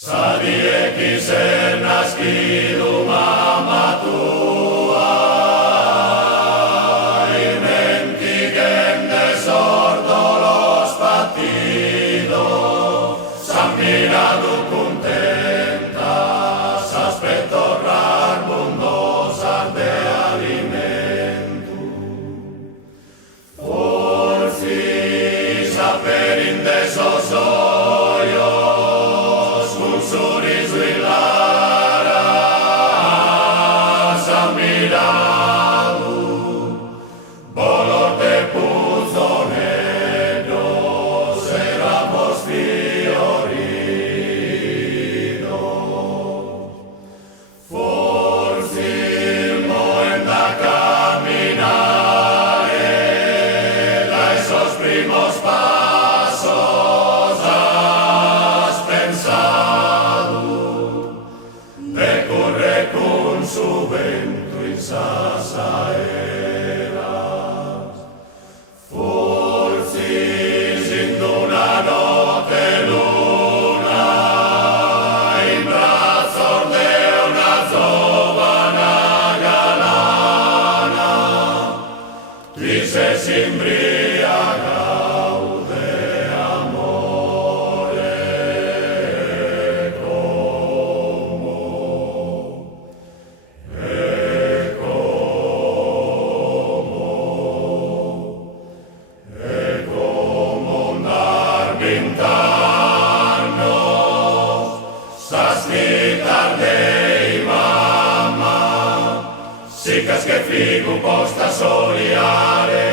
Sabie qui ser nascido mama tua, y mentiguen de sordo los patidos, s'han mirado contentas, aspetto rar bondosas de alimento. Forsi saperin de esos hoyos, un sorriso hilaras han mirado, bolor de puzoneros éramos fioridos. Forsi moen da caminare, da esos primos pasos has pensado, recorre con su vento esas aeras. Forsi sin una notte luna, in braccio de una giovana galana, triste s'imbriagau de amore como andar pintarnos, sasnitar de mamma, sicas que figu posta soliare,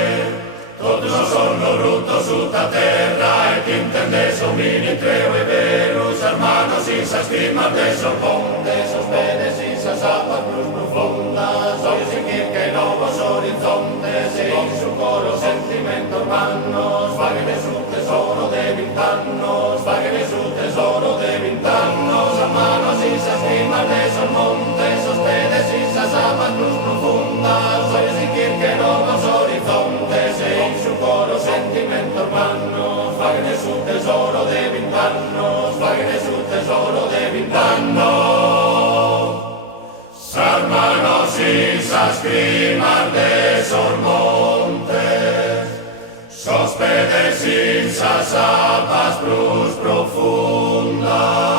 todos os sonno brutto sutta terra, e ti intende somini treo e verus, hermanos y sas climas de sorpontes, os pedes y sas aguas plus profundas, hoyos y que novos horizontes, e in su coro sentimentos vanos, paguen su tesoro de 20 años, paguen su tesoro de 20 años, hermanos y sas climas de esos montes, os pedes y sas aguas plus profundas, hoyos y que novos horizontes, e in su coro sentimentos vanos, paguen su tesoro de 20 años, paguen su tesoro de 20 años. Hermanos y sas climas de esos montes, sos pedes y sas aguas plus profundas.